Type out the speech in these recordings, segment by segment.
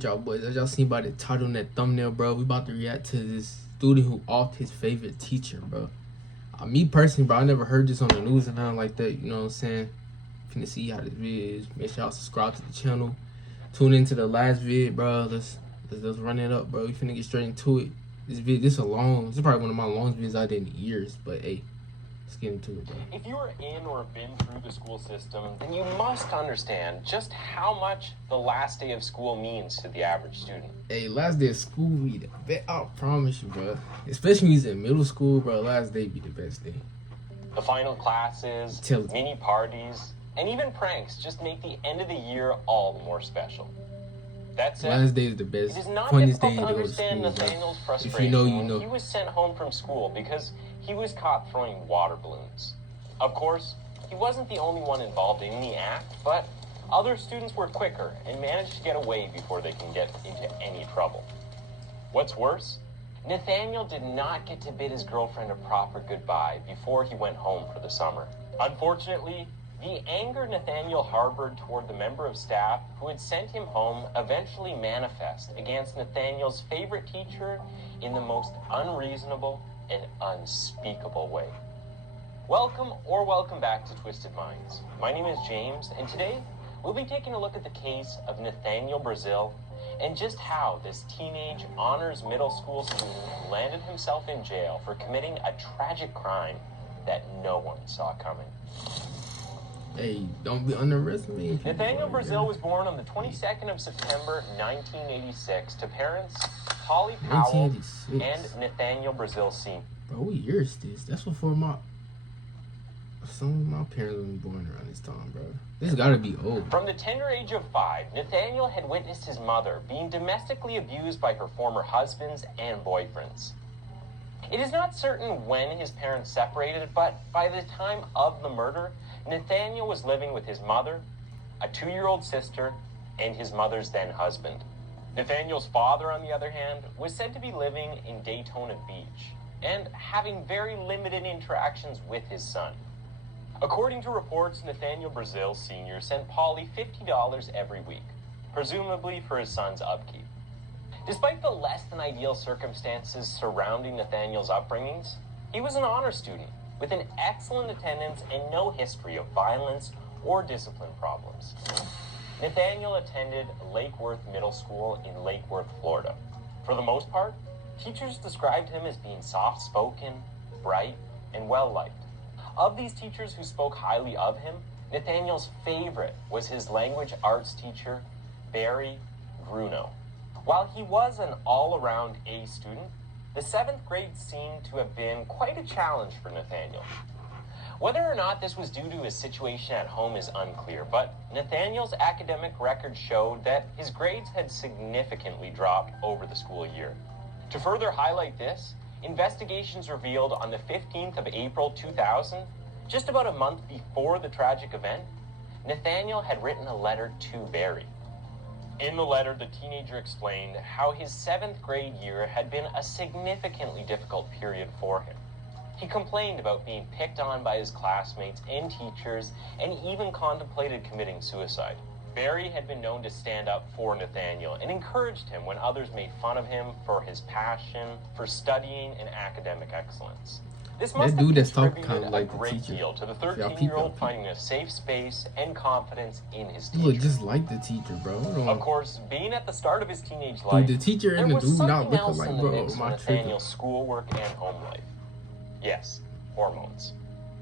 Y'all boys, as y'all seen by the title and that thumbnail, bro, we about to react to this student who offed his favorite teacher, bro. Me personally, bro, I never heard this on the news and nothing like that. You know what I'm saying? Finna see how this video is. Make sure y'all subscribe to the channel. Tune into the last vid, bro. Let's run it up, bro. We finna get straight into it. This is probably one of my longest videos I did in years. But hey, let's get into it, bro. If you are in or have been through the school system, then you must understand just how much the last day of school means to the average student. Hey, last day of school be the best. I promise you, bro. Especially when he's in middle school, bro. Last day be the best day. The final classes, mini parties, and even pranks just make the end of the year all the more special. That's it. Last day is the best. It is not funniest difficult day to to go to understand school, Nathaniel's bro. frustration If you know, you know. when he was sent home from school because he was caught throwing water balloons. Of course, he wasn't the only one involved in the act, but other students were quicker and managed to get away before they can get into any trouble. What's worse, Nathaniel did not get to bid his girlfriend a proper goodbye before he went home for the summer. Unfortunately, the anger Nathaniel harbored toward the member of staff who had sent him home eventually manifest against Nathaniel's favorite teacher in the most unreasonable and unspeakable way. Welcome back to Twisted Minds. My name is James, and today we'll be taking a look at the case of Nathaniel Brazil and just how this teenage honors middle school student landed himself in jail for committing a tragic crime that no one saw coming. Hey, don't be underestimating people. Nathaniel Brazil was born on the 22nd of September, 1986, to parents Holly Powell and Nathaniel Brazil Sr. Bro, what year is this? That's before some of my parents were born around this time, bro. This gotta be old. From the tender age of 5, Nathaniel had witnessed his mother being domestically abused by her former husbands and boyfriends. It is not certain when his parents separated, but by the time of the murder, Nathaniel was living with his mother, a 2-year-old sister, and his mother's then husband. Nathaniel's father, on the other hand, was said to be living in Daytona Beach and having very limited interactions with his son. According to reports, Nathaniel Brazil Sr. sent Polly $50 every week, presumably for his son's upkeep. Despite the less than ideal circumstances surrounding Nathaniel's upbringings, he was an honor student with an excellent attendance and no history of violence or discipline problems. Nathaniel attended Lake Worth Middle School in Lake Worth, Florida. For the most part, teachers described him as being soft-spoken, bright, and well-liked. Of these teachers who spoke highly of him, Nathaniel's favorite was his language arts teacher, Barry Grunow. While he was an all-around A student, the 7th grade seemed to have been quite a challenge for Nathaniel. Whether or not this was due to his situation at home is unclear, but Nathaniel's academic record showed that his grades had significantly dropped over the school year. To further highlight this, investigations revealed on the 15th of April 2000, just about a month before the tragic event, Nathaniel had written a letter to Barry. In the letter, the teenager explained how his 7th grade year had been a significantly difficult period for him. He complained about being picked on by his classmates and teachers and even contemplated committing suicide. Barry had been known to stand up for Nathaniel and encouraged him when others made fun of him for his passion for studying and academic excellence. This must have contributed a great deal to the 13-year-old finding a safe space and confidence in his teacher. Look just like the teacher, bro. Of course, being at the start of his teenage life, the teacher and the dude not looking like, bro, my Nathaniel's schoolwork and home life. Yes, hormones.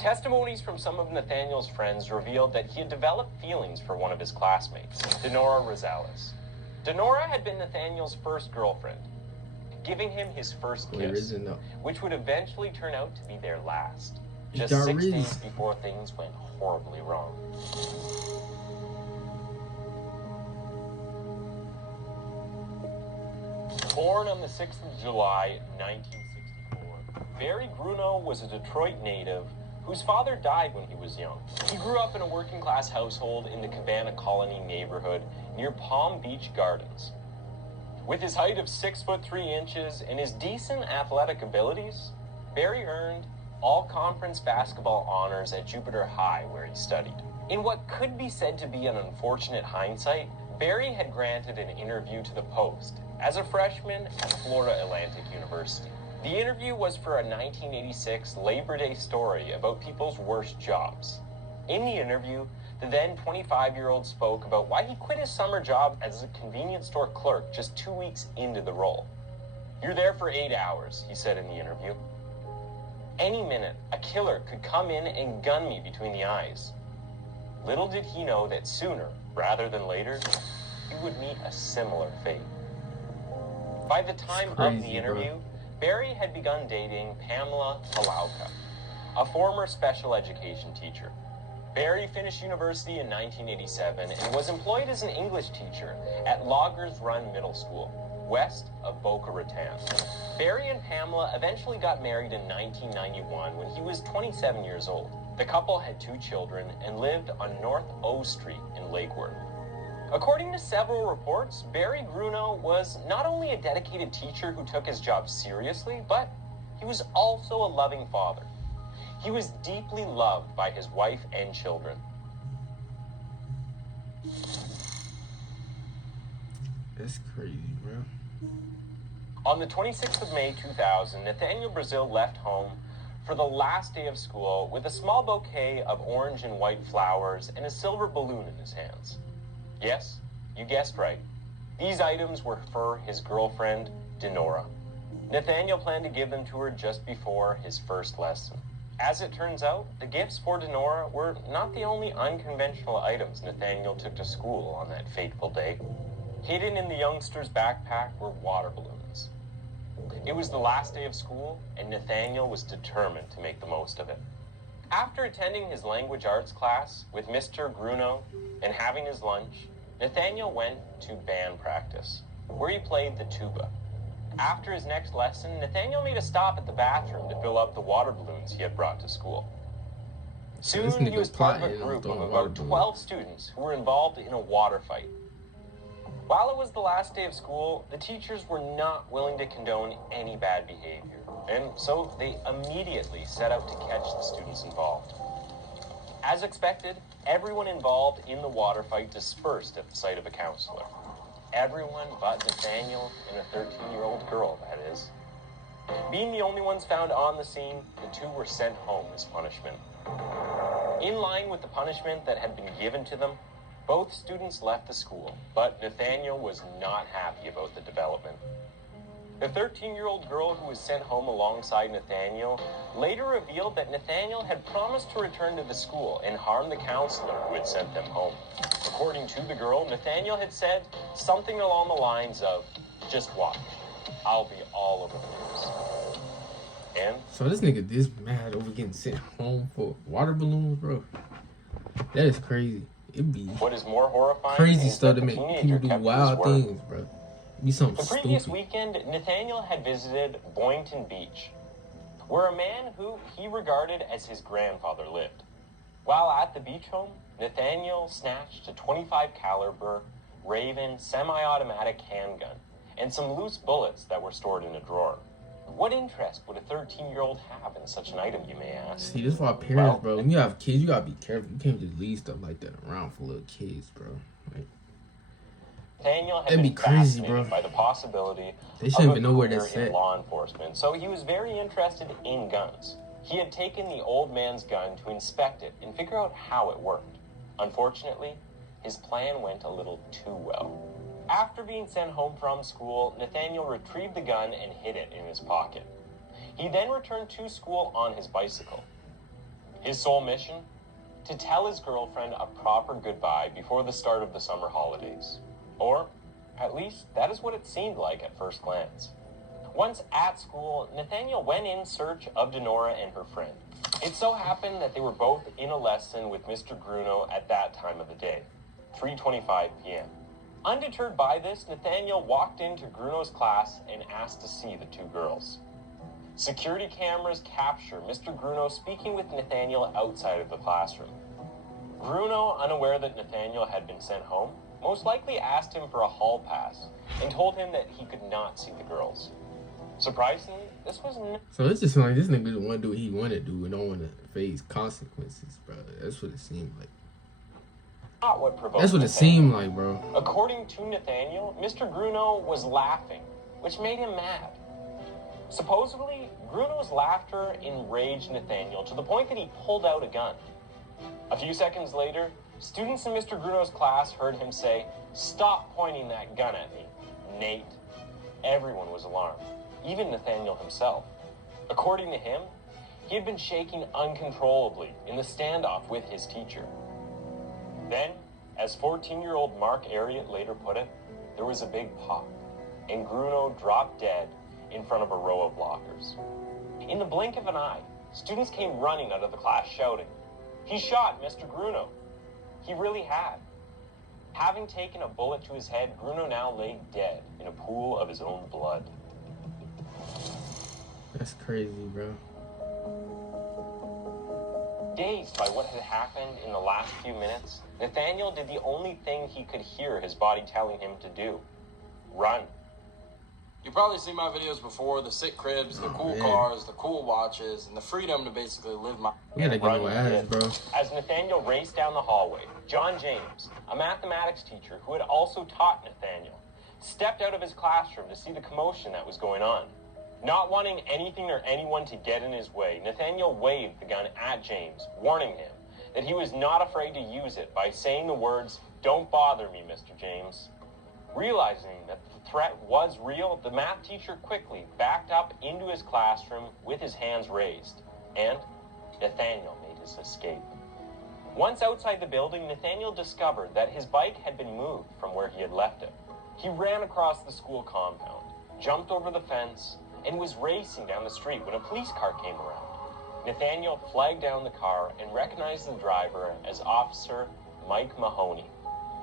Testimonies from some of Nathaniel's friends revealed that he had developed feelings for one of his classmates, Denora Rosales. Denora had been Nathaniel's first girlfriend, giving him his first kiss, which would eventually turn out to be their last, just 6 days before things went horribly wrong. Born on the 6th of July, 1964, Barry Grunow was a Detroit native whose father died when he was young. He grew up in a working-class household in the Cabana Colony neighborhood near Palm Beach Gardens. With his height of 6'3" and his decent athletic abilities, Barry earned all-conference basketball honors at Jupiter High, where he studied. In what could be said to be an unfortunate hindsight, Barry had granted an interview to the Post as a freshman at Florida Atlantic University. The interview was for a 1986 Labor Day story about people's worst jobs. In the interview, the then 25-year-old spoke about why he quit his summer job as a convenience store clerk just 2 weeks into the role. "You're there for 8 hours," he said in the interview. "Any minute, a killer could come in and gun me between the eyes." Little did he know that sooner, rather than later, he would meet a similar fate. By the time of the interview, Barry had begun dating Pamela Halauka, a former special education teacher. Barry finished university in 1987 and was employed as an English teacher at Loggers Run Middle School, west of Boca Raton. Barry and Pamela eventually got married in 1991 when he was 27 years old. The couple had 2 children and lived on North O Street in Lake Worth. According to several reports, Barry Grunow was not only a dedicated teacher who took his job seriously, but he was also a loving father. He was deeply loved by his wife and children. That's crazy, bro. On the 26th of May 2000, Nathaniel Brazil left home for the last day of school with a small bouquet of orange and white flowers and a silver balloon in his hands. Yes, you guessed right. These items were for his girlfriend, Denora. Nathaniel planned to give them to her just before his first lesson. As it turns out, the gifts for Denora were not the only unconventional items Nathaniel took to school on that fateful day. Hidden in the youngster's backpack were water balloons. It was the last day of school, and Nathaniel was determined to make the most of it. After attending his language arts class with Mr. Grunow and having his lunch, Nathaniel went to band practice, where he played the tuba. After his next lesson, Nathaniel made a stop at the bathroom to fill up the water balloons he had brought to school. Soon, he was part of a group of about 12 students who were involved in a water fight. While it was the last day of school, the teachers were not willing to condone any bad behavior, and so they immediately set out to catch the students involved. As expected, everyone involved in the water fight dispersed at the sight of a counselor. Everyone but Nathaniel and a 13-year-old girl, that is. Being the only ones found on the scene, the 2 were sent home as punishment. In line with the punishment that had been given to them, both students left the school, but Nathaniel was not happy about the development. The 13-year-old girl who was sent home alongside Nathaniel later revealed that Nathaniel had promised to return to the school and harm the counselor who had sent them home. According to the girl, Nathaniel had said something along the lines of, "Just watch, I'll be all over the news." And so this nigga this mad over getting sent home for water balloons, bro. That is crazy. It'd be what is more horrifying crazy is stuff that to the make teenager people do kept wild his word. things, bro. Be something The previous stupid. weekend, Nathaniel had visited Boynton Beach, where a man who he regarded as his grandfather lived. While at the beach home, Nathaniel snatched a .25 caliber Raven semi-automatic handgun and some loose bullets that were stored in a drawer. What interest would a 13-year-old have in such an item, you may ask? See, this is why parents, bro. When you have kids, you gotta be careful. You can't just leave stuff like that around for little kids, bro. Like, Nathaniel had that'd be been crazy, fascinated bro. by the possibility They shouldn't of even a know where career that's in at. law enforcement, so he was very interested in guns. He had taken the old man's gun to inspect it and figure out how it worked. Unfortunately, his plan went a little too well. After being sent home from school, Nathaniel retrieved the gun and hid it in his pocket. He then returned to school on his bicycle. His sole mission? To tell his girlfriend a proper goodbye before the start of the summer holidays. Or, at least, that is what it seemed like at first glance. Once at school, Nathaniel went in search of Denora and her friend. It so happened that they were both in a lesson with Mr. Grunow at that time of the day, 3:25 p.m. Undeterred by this, Nathaniel walked into Grunow's class and asked to see the 2 girls. Security cameras capture Mr. Grunow speaking with Nathaniel outside of the classroom. Grunow, unaware that Nathaniel had been sent home, most likely asked him for a hall pass and told him that he could not see the girls. Surprisingly, this was So it's just like this nigga want to do what he want to do and don't want to face consequences, bro. That's what it seemed like. not what provoked That's what it Nathaniel. seemed like, bro. According to Nathaniel, Mr. Gruno was laughing, which made him mad. Supposedly, Gruno's laughter enraged Nathaniel to the point that he pulled out a gun. A few seconds later, students in Mr. Gruno's class heard him say, "Stop pointing that gun at me, Nate." Everyone was alarmed, even Nathaniel himself. According to him, he had been shaking uncontrollably in the standoff with his teacher. Then, as 14-year-old Mark Ariat later put it, there was a big pop, and Gruno dropped dead in front of a row of lockers. In the blink of an eye, students came running out of the class shouting, "He shot Mr. Gruno." He really had. Having taken a bullet to his head, Gruno now lay dead in a pool of his own blood. That's crazy, bro. Dazed by what had happened in the last few minutes, Nathaniel did the only thing he could hear his body telling him to do. Run. You've probably seen my videos before, the sick cribs, the cool cars, the cool watches, and the freedom to basically live my... We gotta get no ass, bro. As Nathaniel raced down the hallway, John James, a mathematics teacher who had also taught Nathaniel, stepped out of his classroom to see the commotion that was going on. Not wanting anything or anyone to get in his way, Nathaniel waved the gun at James, warning him that he was not afraid to use it by saying the words, "Don't bother me, Mr. James." Realizing that the threat was real, the math teacher quickly backed up into his classroom with his hands raised, and Nathaniel made his escape. Once outside the building, Nathaniel discovered that his bike had been moved from where he had left it. He ran across the school compound, jumped over the fence, and was racing down the street when a police car came around. Nathaniel flagged down the car and recognized the driver as Officer Mike Mahoney,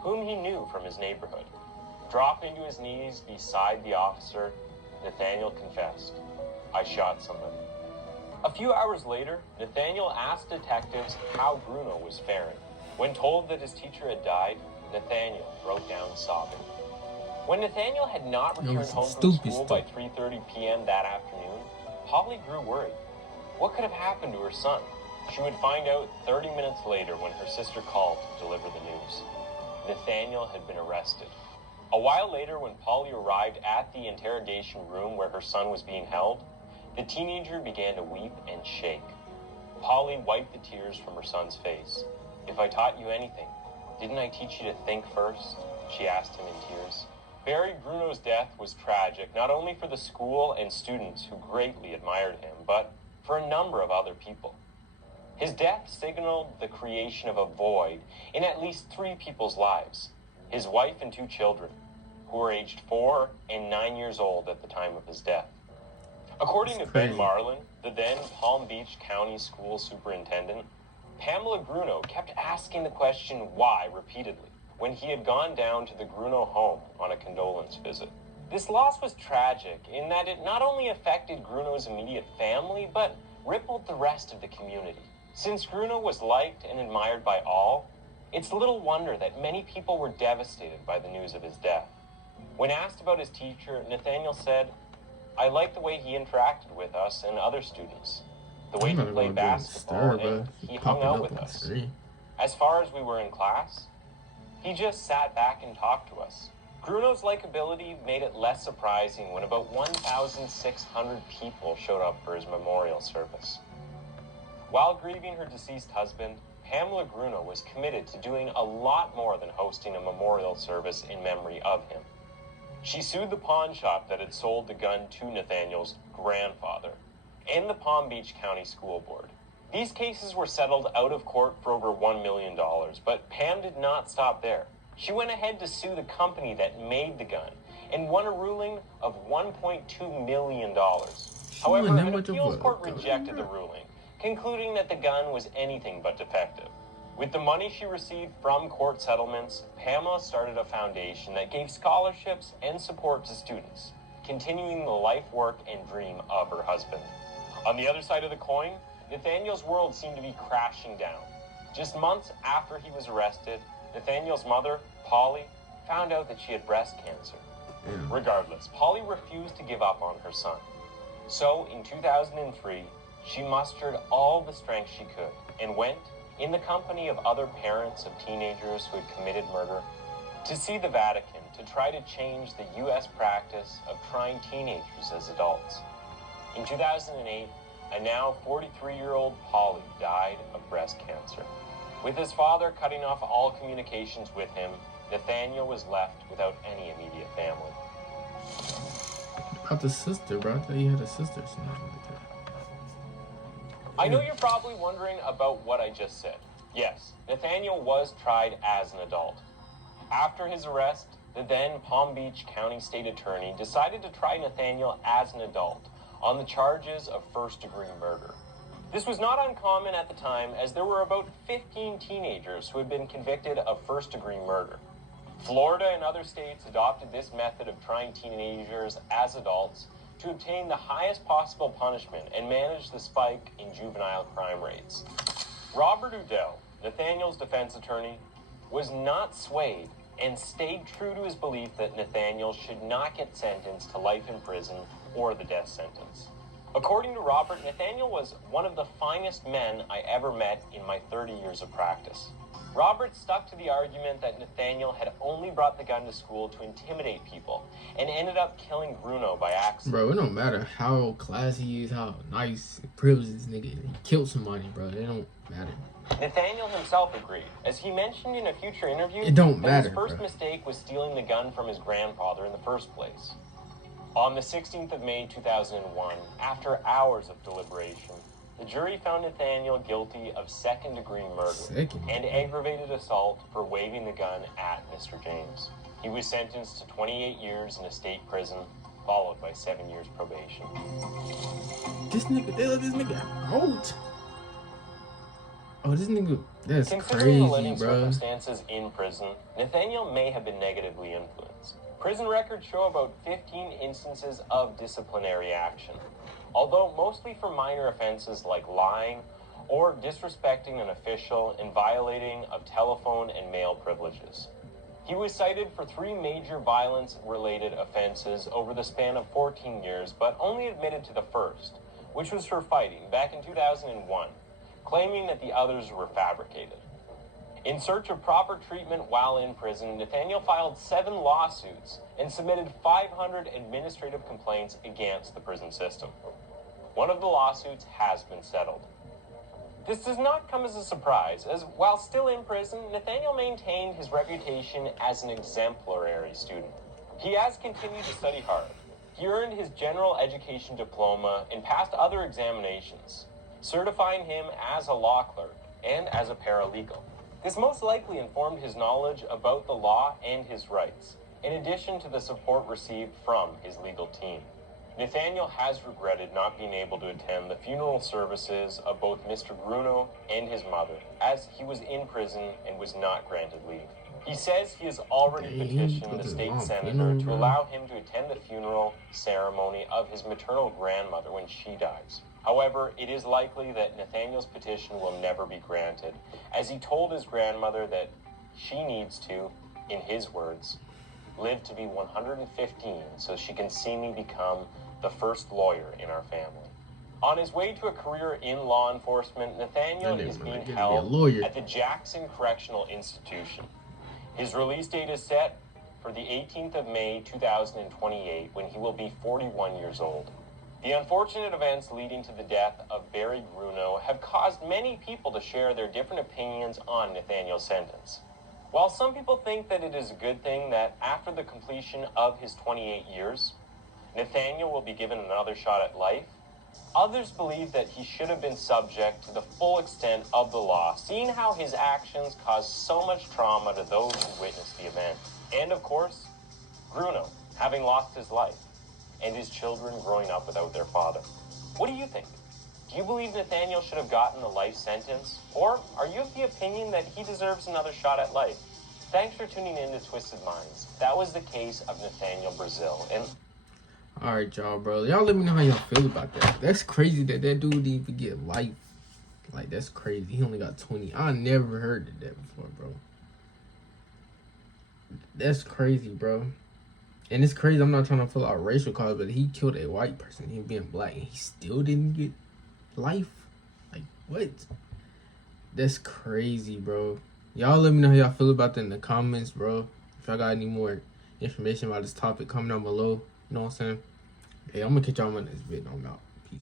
whom he knew from his neighborhood. Dropping to his knees beside the officer, Nathaniel confessed, "I shot somebody." A few hours later, Nathaniel asked detectives how Gruno was faring. When told that his teacher had died, Nathaniel broke down sobbing. When Nathaniel had not returned home from school by 3:30 p.m. that afternoon, Polly grew worried. What could have happened to her son? She would find out 30 minutes later when her sister called to deliver the news. Nathaniel had been arrested. A while later, when Polly arrived at the interrogation room where her son was being held, the teenager began to weep and shake. Polly wiped the tears from her son's face. "If I taught you anything, didn't I teach you to think first?" she asked him in tears. Barry Gruno's death was tragic, not only for the school and students who greatly admired him, but for a number of other people. His death signaled the creation of a void in at least 3 people's lives: his wife and 2 children, who were aged 4 and 9 years old at the time of his death. According to Ben Marlin, the then Palm Beach County School Superintendent, Pamela Gruno kept asking the question why repeatedly when he had gone down to the Gruno home on a condolence visit. This loss was tragic in that it not only affected Gruno's immediate family, but rippled the rest of the community. Since Gruno was liked and admired by all, it's little wonder that many people were devastated by the news of his death. When asked about his teacher, Nathaniel said, "I liked the way he interacted with us and other students, the way he played basketball, and he hung out with us. As far as we were in class, he just sat back and talked to us." Gruno's likability made it less surprising when about 1,600 people showed up for his memorial service. While grieving her deceased husband, Pamela Gruno was committed to doing a lot more than hosting a memorial service in memory of him. She sued the pawn shop that had sold the gun to Nathaniel's grandfather and the Palm Beach County School Board. These cases were settled out of court for over $1 million, but Pam did not stop there. She went ahead to sue the company that made the gun and won a ruling of $1.2 million. However, an appeals court rejected the ruling, concluding that the gun was anything but defective. With the money she received from court settlements, Pamela started a foundation that gave scholarships and support to students, continuing the life, work, and dream of her husband. On the other side of the coin, Nathaniel's world seemed to be crashing down. Just months after he was arrested, Nathaniel's mother, Polly, found out that she had breast cancer. Regardless, Polly refused to give up on her son. So, in 2003, she mustered all the strength she could and went in the company of other parents of teenagers who had committed murder, to see the Vatican to try to change the U.S. practice of trying teenagers as adults. In 2008, a now 43-year-old Polly died of breast cancer. With his father cutting off all communications with him, Nathaniel was left without any immediate family. About the sister, bro. I thought you had a sister or something like that. I know you're probably wondering about what I just said. Yes, Nathaniel was tried as an adult. After his arrest, the then Palm Beach County State Attorney decided to try Nathaniel as an adult on the charges of first-degree murder. This was not uncommon at the time, as there were about 15 teenagers who had been convicted of first-degree murder. Florida and other states adopted this method of trying teenagers as adults to obtain the highest possible punishment and manage the spike in juvenile crime rates. Robert Udell, Nathaniel's defense attorney, was not swayed and stayed true to his belief that Nathaniel should not get sentenced to life in prison or the death sentence. According to Robert, Nathaniel was one of the finest men I ever met in my 30 years of practice. Robert stuck to the argument that Nathaniel had only brought the gun to school to intimidate people and ended up killing Bruno by accident. Bro, it don't matter how classy he is, how nice, privileged this nigga is. He killed somebody, bro. It don't matter. Nathaniel himself agreed. As he mentioned in a future interview, It don't matter, his first bro. mistake was stealing the gun from his grandfather in the first place. On the 16th of May 2001, after hours of deliberation, the jury found Nathaniel guilty of second-degree murder and aggravated assault for waving the gun at Mr. James. He was sentenced to 28 years in a state prison, followed by 7 years probation. This nigga, they let this nigga out. Oh, this nigga, that's Considering the living crazy, bro. circumstances in prison, Nathaniel may have been negatively influenced. Prison records show about 15 instances of disciplinary action, although mostly for minor offenses like lying or disrespecting an official and violating of telephone and mail privileges. He was cited for 3 major violence-related offenses over the span of 14 years, but only admitted to the first, which was for fighting back in 2001, claiming that the others were fabricated. In search of proper treatment while in prison, Nathaniel filed 7 lawsuits and submitted 500 administrative complaints against the prison system. One of the lawsuits has been settled. This does not come as a surprise, as while still in prison, Nathaniel maintained his reputation as an exemplary student. He has continued to study hard. He earned his general education diploma and passed other examinations, certifying him as a law clerk and as a paralegal. This most likely informed his knowledge about the law and his rights, in addition to the support received from his legal team. Nathaniel has regretted not being able to attend the funeral services of both Mr. Bruno and his mother, as he was in prison and was not granted leave. He says he has already petitioned the state senator to allow him to attend the funeral ceremony of his maternal grandmother when she dies. However, it is likely that Nathaniel's petition will never be granted, as he told his grandmother that she needs to, in his words, live to be 115 so she can see me become the first lawyer in our family. On his way to a career in law enforcement, Nathaniel is being held at the Jackson Correctional Institution. His release date is set for the 18th of May 2028, when he will be 41 years old. The unfortunate events leading to the death of Barry Bruno have caused many people to share their different opinions on Nathaniel's sentence. While some people think that it is a good thing that after the completion of his 28 years, Nathaniel will be given another shot at life, others believe that he should have been subject to the full extent of the law, seeing how his actions caused so much trauma to those who witnessed the event. And of course, Bruno, having lost his life, and his children growing up without their father. What do you think? Do you believe Nathaniel should have gotten a life sentence? Or are you of the opinion that he deserves another shot at life? Thanks for tuning in to Twisted Minds. That was the case of Nathaniel Brazil. And alright, y'all, bro. Y'all let me know how y'all feel about that. That's crazy that that dude didn't even get life. Like, that's crazy. He only got 20. I never heard of that before, bro. That's crazy, bro. And it's crazy. I'm not trying to fill out racial cards, but he killed a white person, him being black, and he still didn't get life. Like, what? That's crazy, bro. Y'all let me know how y'all feel about that in the comments, bro. If y'all got any more information about this topic, comment down below. You know what I'm saying? Hey, I'm gonna catch y'all on my next video. I'm out.